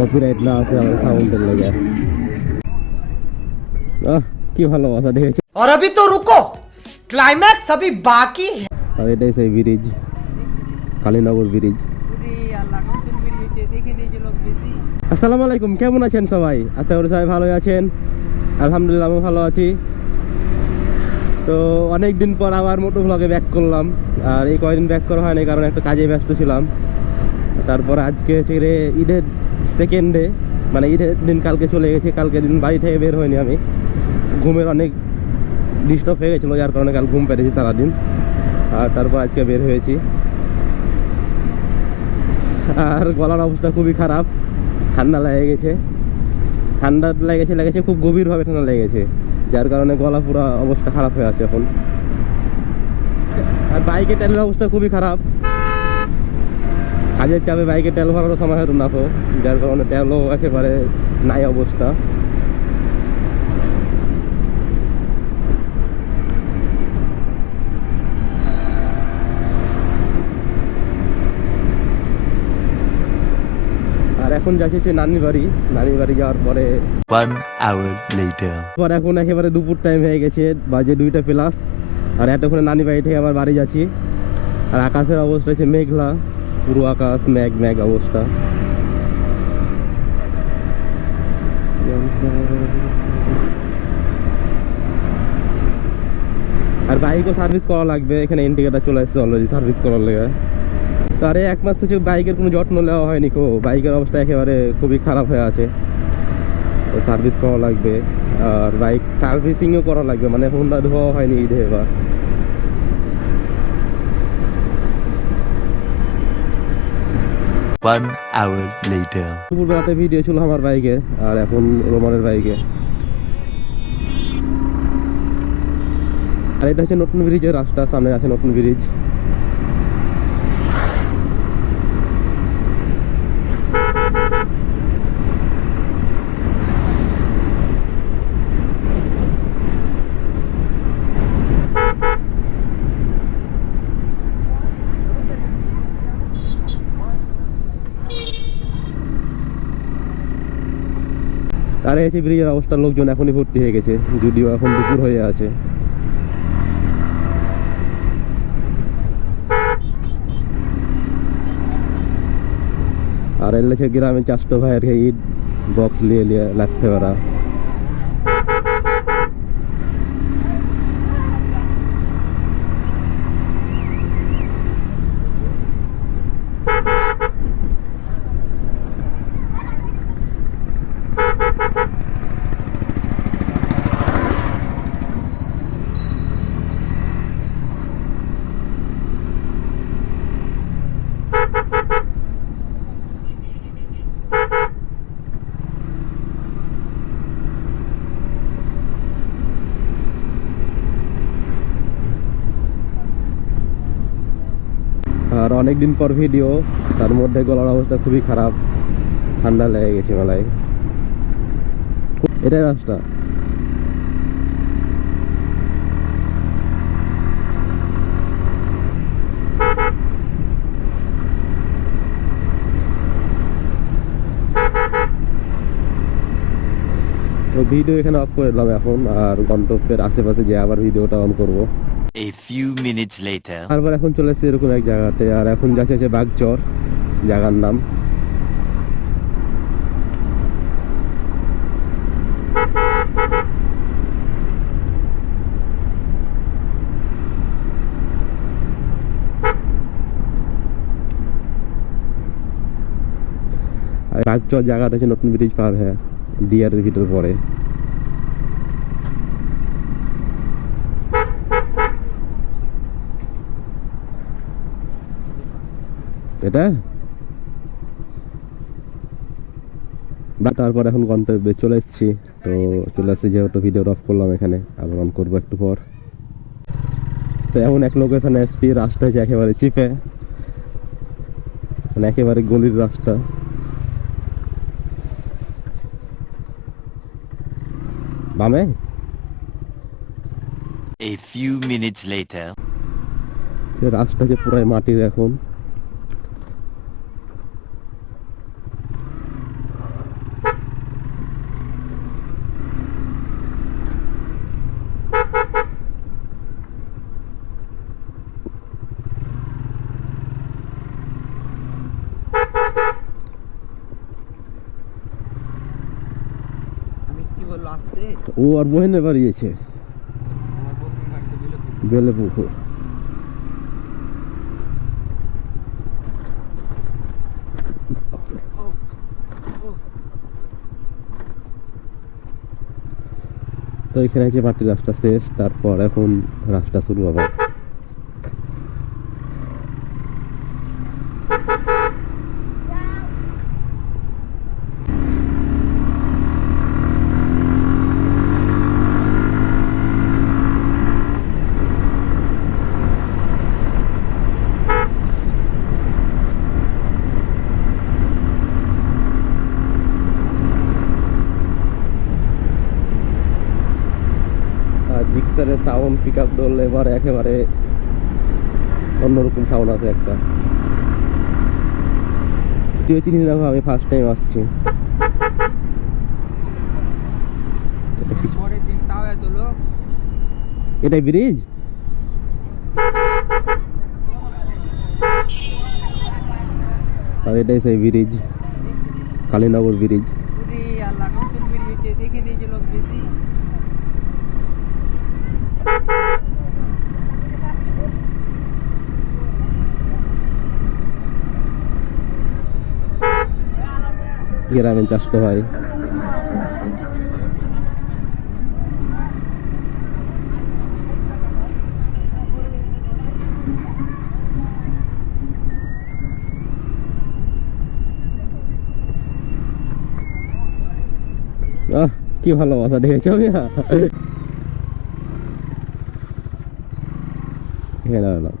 Copyright না আছে আমার সাউন্ডের লাগে। কি ভালোবাসা দেখেছি। और अभी तो रुको, क्लाइमैक्स अभी बाकी है। আর এটাই সেই ব্রিজ, কালীনগর ব্রিজ। আসসালামু আলাইকুম, কেমন আছেন সবাই? আশা করি সবাই ভালোই আছেন। আলহামদুলিল্লাহ আমি ভালো আছি। তো অনেক দিন পর আবার মোটো ভ্লগে ব্যাক করলাম। আর এই কয়েকদিন ব্যাক করা হয়নি কারণ একটা কাজে ব্যস্ত ছিলাম। তারপর আজকে হচ্ছে ঈদের সেকেন্ড ডে, মানে ঈদের দিন কালকে চলে গেছি। কালকে দিন বাড়ি থেকে বের হয়নি আমি, ঘুমের অনেক ডিস্টার্ব হয়ে গেছিলো, যার কারণে কাল ঘুম পেরেছি সারাদিন। আর তারপর আজকে বের হয়েছি। আর গলার অবস্থা খুবই খারাপ, ঠান্ডা লেগে গেছে। ঠান্ডা লেগেছে খুব গভীরভাবে ঠান্ডা লেগেছে, যার কারণে গলা পুরো অবস্থা খারাপ হয়ে আছে এখন। আর বাইকের তেলের অবস্থা খুবই খারাপ, কাজের চাপে বাইকের তেল ভরারও সময় হতো না তো, যার কারণে তেলও একেবারে নাই অবস্থা। আর এখন যাচ্ছি নানির বাড়ি যাওয়ার পরে 1 hour later এখন একেবারে দুপুর টাইম হয়ে গেছে, বাজে 2টা প্লাস। আর এতক্ষণে নানি বাড়ি থেকে আবার বাড়ি যাচ্ছি। আর আকাশের অবস্থা হচ্ছে মেঘলা, পুরো আকাশ ম্যাগ অবস্থা। আর বাইকও সার্ভিস করা লাগবে, এখানে ইন্ডিকেটার চলে আসছে অলরেডি সার্ভিস করার লেগে। তো আরে এক মাস থেকে বাইকের কোনো যত্ন নেওয়া হয়নি, বাইকের অবস্থা একেবারে খুবই খারাপ হয়ে আছে। তো সার্ভিস করা লাগবে, আর বাইক সার্ভিসিংও করা লাগবে, মানে হোন্ডা ধোয়া হয়নি ঈদে এবার। দুপুরবেলাতে ভিডিও ছিল আমার বাইকে, আর এখন রোমানের বাইকে। আর এটা হচ্ছে নতুন ব্রিজের রাস্তা, সামনে আছে নতুন ব্রিজ। আর এই যে ব্রিজের অবস্থা, লোকজন এখনই ভর্তি হয়ে গেছে, যদিও এখন দুপুর হয়ে আছে। আর এলে গ্রামে চাষটো ভাইয়ের ঈদ বক্স লিয়ে লাগতে পারা। আর অনেকদিন পর ভিডিও, তার মধ্যে গলার অবস্থা খুবই খারাপ, ঠান্ডা লেগে গেছে মেলায়। এটাই রাস্তা। তো ভিডিও এখানে অফ করে দিলাম এখন, আর গন্তব্যের আশেপাশে যে আবার ভিডিওটা অন করবো। A few minutes later তারপর এখন চলে এসেছি এরকম এক জায়গাতে, আর এখন যাচ্ছে বাগচর জায়গার নাম। আর বাগচর জায়গাটা হচ্ছে নতুন ব্রিজ পার হয়ে দিয়ারের ভিতর পড়ে। এটা তারপর এখন গন্তব্যে চলে এসেছি। তো চলে আসছি, যেহেতু ভিডিও অফ করলাম এখানে, আবার অন করবো একটু পর। তো এমন এক লোকেশনে এসেছি, রাস্তা হচ্ছে একেবারে চিপে, মানে একেবারে গলির রাস্তা। বামে a few minutes later রাস্তা যে পুরাই মাটির এখন। ও আর বহিনে বাড়িয়েছে বেলে পুকুর। তো এখানে আছে মাটির রাস্তা শেষ, তারপর এখন রাস্তা শুরু হবে। জিক্সারের সাউন্ড পিক আপ ধরলে এবার একেবারে অন্যরকম সাউন্ড আছে একটা। চিনি না, আমি ফার্স্ট টাইম আসছি। এটাই ব্রিজ, আর এটাই সেই ব্রিজ, কালীনগর ব্রিজ। গ্রামীণ চাষ তো হয়। কি ভালোবাসা দেখেছো মিয়া। এলাম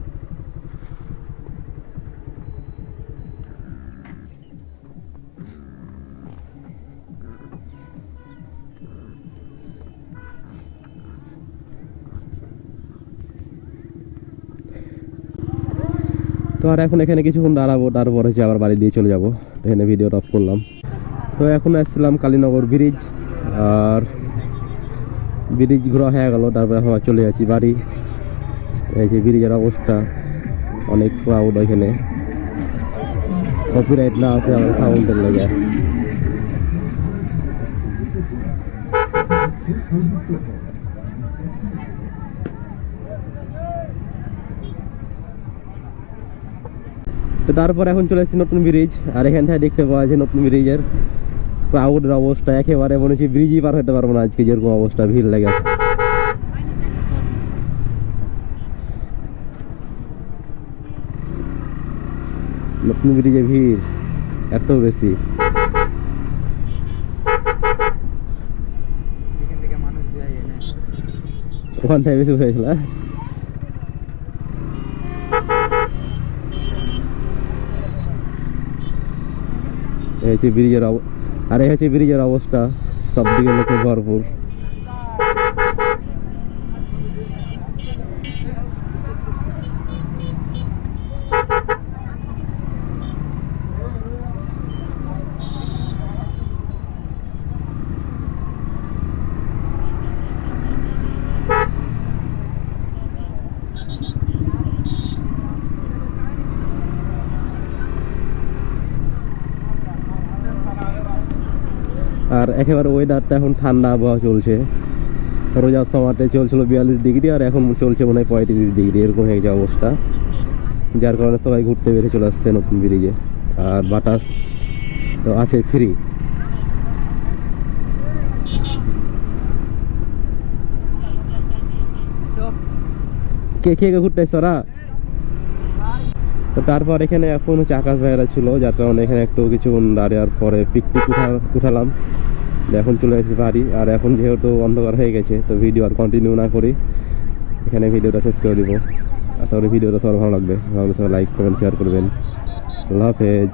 তো, আর এখন এখানে কিছুক্ষণ দাঁড়াবো, তারপর হচ্ছে আবার বাড়ি দিয়ে চলে যাবো। এখানে ভিডিওটা অফ করলাম। তো এখন আসছিলাম কালীনগর ব্রিজ, আর ব্রিজ ঘোরা হয়ে গেল, তারপরে এখন চলে যাচ্ছি বাড়ি। এই যে ব্রিজের অবস্থা, অনেক ক্রাউড এখানে, কপিরাইট না আছে আমার সাউন্ডের লেগে। তো তারপর এখন চলে এসেছি নতুন ব্রিজ, আর এখান থেকে দেখতে পাওয়া যায় নতুন ব্রিজের ক্রাউডের অবস্থা একেবারে মনে হচ্ছে ব্রিজই পার হতে পারবো না আজকে, যেরকম অবস্থা ভিড় লেগে আছে। নতুন ব্রিজে ভিড় এত বেশি, ওখান থেকে বেশি হয়েছিল। এই হচ্ছে ব্রিজের আর এই হচ্ছে ব্রিজের অবস্থা, সব দিকে লোকে ভরপুর। আর একেবারে ওয়েদারটা এখন ঠান্ডা আবহাওয়া চলছে। রোজার সময়তে চলছিল 42 ডিগ্রি, আর এখন চলছে মনে হয় 35 ডিগ্রি, এরকম হয়ে যায় অবস্থা। যার কারণে সবাই ঘুরতে বেড়ে চলে আসছে নতুন ব্রিজে, আর বাতাস তো আছে ফ্রি। কে কে ঘুরতে এসরা? তো তারপর এখানে এখন হচ্ছে আকাশ ভাইরা ছিল, যার কারণে এখানে একটু কিছুক্ষণ দাঁড়িয়ে পরে পিকনিক উঠালাম। এখন চলে এসেছি বাড়ি, আর এখন যেহেতু অন্ধকার হয়ে গেছে তো ভিডিও আর কন্টিনিউ না করি, এখানে ভিডিওটা শেষ করে দিব। আশা করি ভিডিওটা সবার ভালো লাগবে, ভালো সবাই লাইক কমেন্ট শেয়ার করবেন। আল্লাহ হাফেজ।